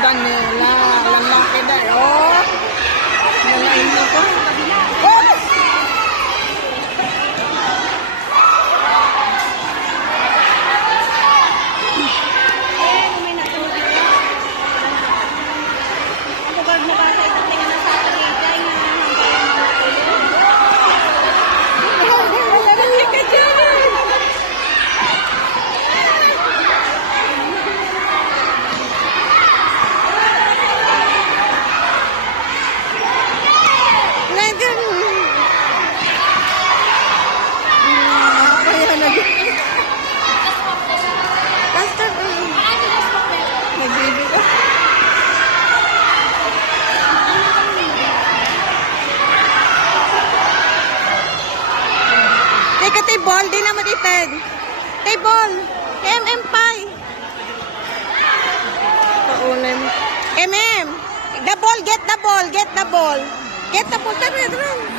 Daniela. Lalaki na. Oh. Nalain na ko. Oh! Teka, table. Di naman itin. Table. Pie. Paulim. MM. The ball. Get the ball. Get the ball. Get the ball. Tara.